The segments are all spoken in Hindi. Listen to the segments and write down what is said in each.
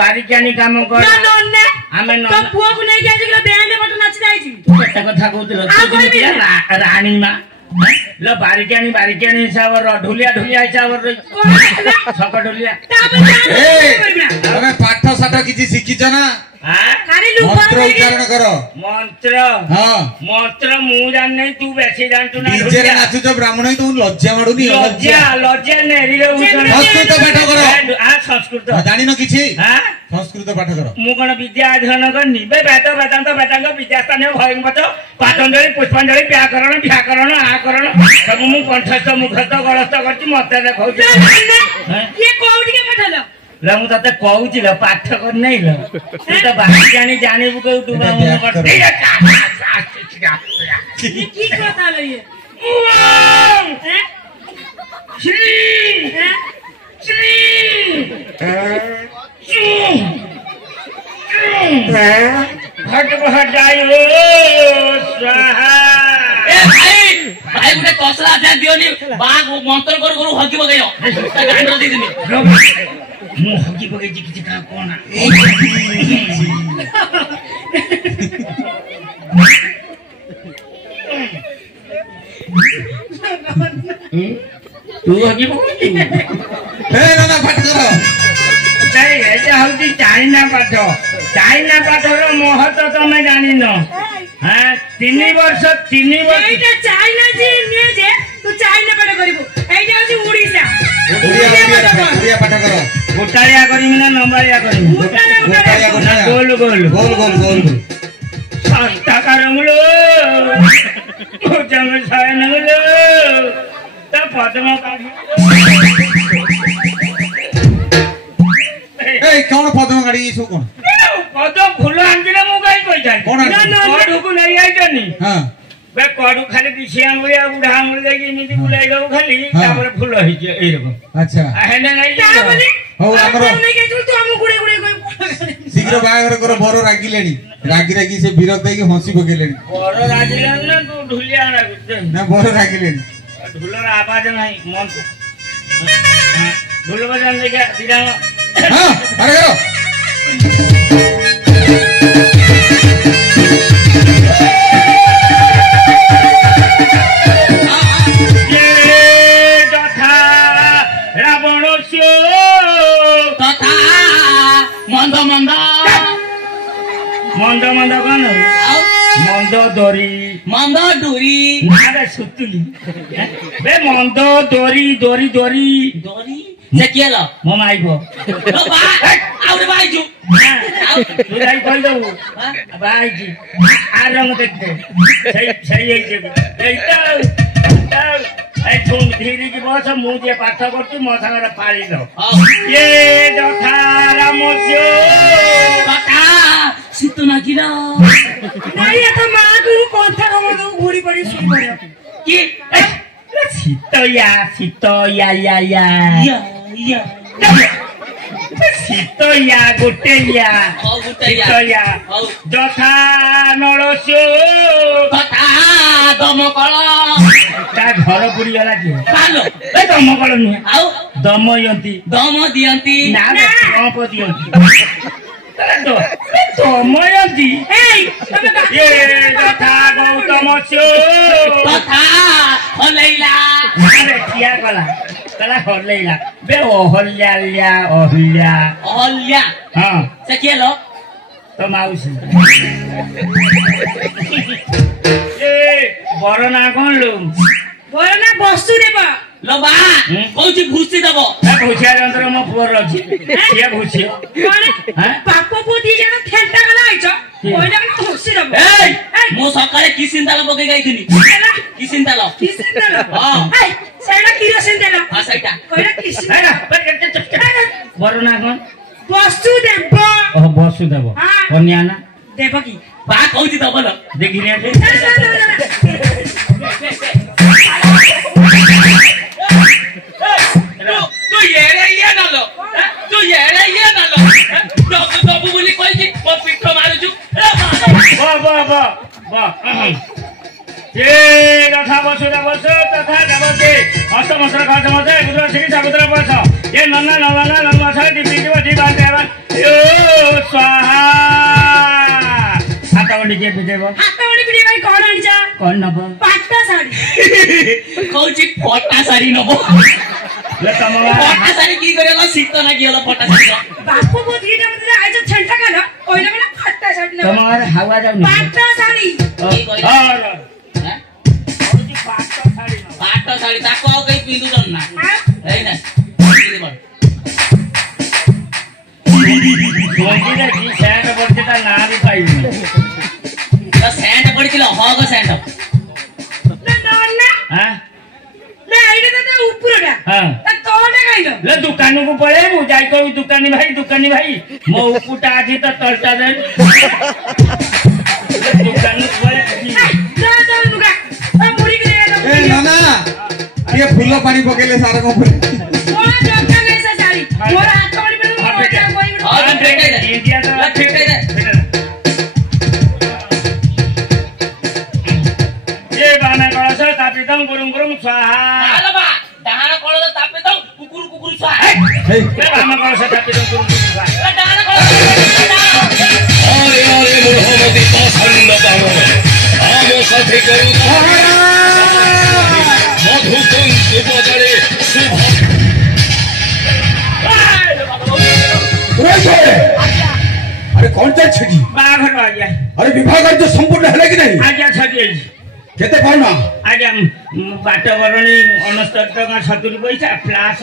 बारिकानी काम कर ना नन्ना आमे तो पुओ को नहीं के जिगला बैंड मत नाच जाईची केते कथा कहउत रानी मा ल बारिकानी हिसाब र ढुलिया हिसाब र छक ढुलिया तमे पाठ साठ किछि शिखिछ ना खाली मंत्र उच्चारण करो मंत्र हां मंत्र मु जान नहीं तू बेसी जानतु ना डीजे रे नाचु तो ब्राह्मण ही तू लज्जा माडुनी लज्जा नेरी रे संस्कृत पाठ करो आ संस्कृत जानि न किछि हां संस्कृत पाठ करो मु कोन विद्या अध्ययन करनी बे वेदांत विद्यास्थान भयंगत पातंजलि पुष्पांजलि व्याकरण आकरण सब मु कंठस्थ मुखस्थ गलस्थ करछि मते देखौ ये कोउडी के पठल ल मु तते कहूची ल पाठ कर नै ल तू त बारिकानी जानिबु को तू मु कर की कथा ल ये श्री भट भटायो स्वाहा ए भाई गुटे कसला था दियोनी बाग मंत्र कर करू हकी बगैयो गांडर दे दिनी मु हकी बगै किछि का कोन तू हकी बगै ए ना पाठ करो नहीं ऐसा होती चाइना पाठर महत्व तमे जानी न हां 3 वर्ष एटा चाइना जी ने जे तू चाइना पाठ करिवो एटा होची उड़ीसा उड़िया पाठ करो गोटालिया करिमी ना नंबरिया करिमी गोटालिया गोल संस्था करमुलो जंग सायनमुलो त पद्म काढी ए कोन पद्म गाड़ी सो कोन पद्म फूल आंदिना मु काई कहि जाय कोन कोडू को नहीं आइजनी हां बे कोडू खाली बिछिया मुया बुढ़ा मुल लेगी इमिति बुलाई दो खाली तापर फूल होई जे ए रकम अच्छा हेने नहीं क्या बोली हो हमरो नहीं के तू हम गुड़े कोई शीघ्र बागर करो बोरो रागिलेनी रागी से विरक्त है कि हंसी बकेलेनी बोरो रागिलन ना तू ढुलिया ना बोरो रागिलेनी ढुलर आवाज नहीं मन ढुल बजान लेके दिरांग हां अरे करो ये तथा रावण सो तथा मंद कौन मंद डोरी नारे सुतुली बे मंद डोरी से केला मो माइको लो बा आउरे बाइजु तू जाई कहि दऊ भाई जी आ रंग देखते सही है जे ए तुम धीरे की बस मु जे पाठ करती मो संगे पाली दो ये दखा रामस्यो तथा शीत नागिरा नहीं एता मां को कोंथा हमर दो घोड़ी पड़ी सुन पड़ो की शीत या शीत या गोटे या दखा नळस्यो तथा दमकल ता घर पुरी गला कि पालो ए दमकल नुहे आउ दमयंती दम दियंती ना ट्रम्प दियंती दमयंती ये दखा गौतमस्यो तथा हलैला अरे किया कला हलैला बे अहल्या हां से केलो तो माउसी ए बरना कोन लो बरना वसुदेव लो बा कोची भूसी दबो ए भूसिया यंत्र म पुअर अछि के भूसियो कोन पाप पोती जण खेलता गला आइछ ओइला म खुशी दबो ए मो सकाळे किसिनताल बगे गाइथिनी किसिनताल हां ए सेडा किरोसिन देला हां सैटा ओइला किसिन बरना कोन वसुदेव ओह वसुदेव कन्याना देवकी बा कोची दबो न देखिने तू ये नालो दबु बोली कहछि ओ पिठो मारुछु बा ये रथा बसुरा बस तथा देवते अष्टमस्त्र खसमस्त्र गुरु श्री समुद्र बस ये नन्ना नवना नन्ना सा दिपी जीव जीवा देवा यो स्वाहा हातवंडी के बिदेव हातवंडी बिदे भाई कोन आनिचा कोन नब पाट्टा साड़ी कहूची फटा साड़ी नबो ले तमवा फटा साड़ी की करेला शीत ना किला फटा साड़ी बापू बोत गीटा मते आइज छंटा काला ओइला बेला पाट्टा साड़ी नबो तमवा हवा जाउनी पाट्टा साड़ी और हैं कहूची पाट्टा साड़ी ताको आउ कई पिंदु दन ना एई ना पिंदु बड़ दोंगी ने जी सैंड पड़ते ता ना भी पाई तो सैंड पड़किला होग सैंड ना हां ले आइले त उपरडा हां त तोडे गाइलो ले दुकान को पळे मु जाई को दुकानी भाई मो उपुटा आजी त तलता दे दुकान को पळे ना नुगा मुड़ी के ए नाना ये फूल पानी पकेले सारा को फूल मोर जोका नै सा साड़ी मोर हातवंडी बिदे मोटा कोई हां फेटे दे इंडिया तो फेटे दे ये बाना कळस तापितम गुरुम गुरुम स्वाहा आला बा डाहाना कोळला तापे तो कुकुर कुकुर छा हे ये बाना कळस तापितम गुरुम गुरुम स्वाहा डाहाना कोळला आरे आरे मोहम्मदी पसंद पावो आमो साथे करू मधु कुंकु बदले शुभ अरे कौन चल छगी बाघट आ गया अरे विभाग जो संपूर्ण है कि नहीं आ गया छगी केते पाउना आज बाटवरणी 69 टका 70 पैसा प्लस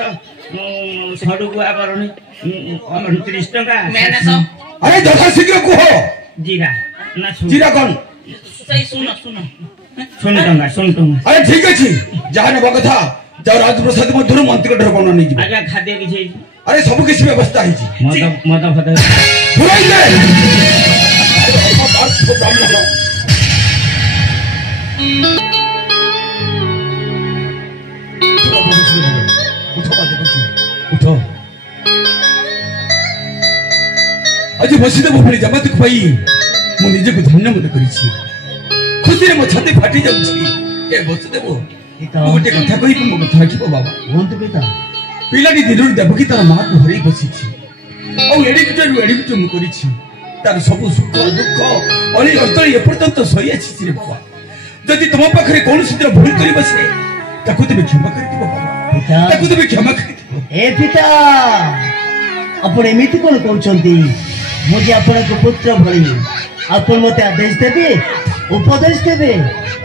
सडुकुआ बरणी 29 टका मैंने सब अरे जथा शीघ्र कुहो जीरा ना जीरा कौन सही सुनो सुन टंगा अरे ठीक अछि जहां ने बकथा जाओ राजप्रसाद मधुर मंत्री डर कोन नहीं जीव आजा खाद्य किछि अरे सब किसी व्यवस्था है जी मत फत पुराई ले उठो आज बसिदेव पुणी जमातक पाई मु निजे को धन्य मत करिछि खुशी रे मो छाती फाटी जाउछि ए बसिदेव मु गोटे कथा कहि मो कथा राखिबो बाबा होंत बेटा पिलाटी दिनरु देवकी तार मां को हरई बसिछि औ एडिक्ट मु करिछि तार सब सुख दुख अली अंतर ए पर्यंत सही अछि रे बाबा जदि तुम पाखरे कोन सिद्र भूल करि बसे ताकु तबे क्षमा करि दिबो बाबा ताकु तबे क्षमा करि दिबो ए पिता आपण एमिति कोन कहउछंती मुझे आपण को पुत्र भଳି आपण मते आदेश देबे उपदेश देबे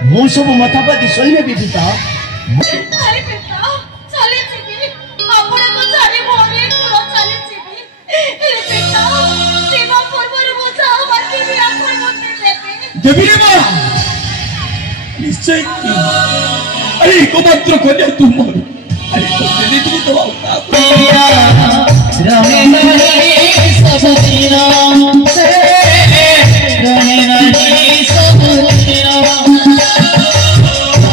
मु सब मथापाती सही नेबी पिता अरे बेटा चले जीवी आपण को चले मोरे को चले जीवी ए बेटा सेवा पूर्वर मुझा बाकी भी आपण मते देबे देवी रे मां निश्चय अरे को मात्र कोन्या तू मोर अरे तो दे तू तो रमे नहीं सब तेरा रमे नहीं सब तेरा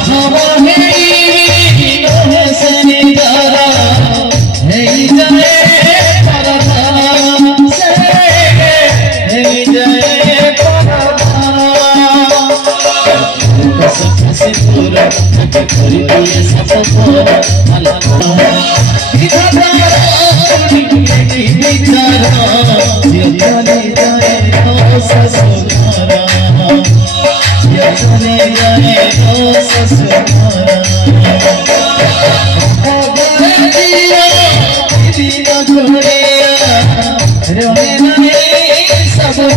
हवा मेरी लोहे से निकाला नहीं जाए परवाना से नहीं जाए परवाना से पूरा करी दिए सब पूरा अल्लाह सब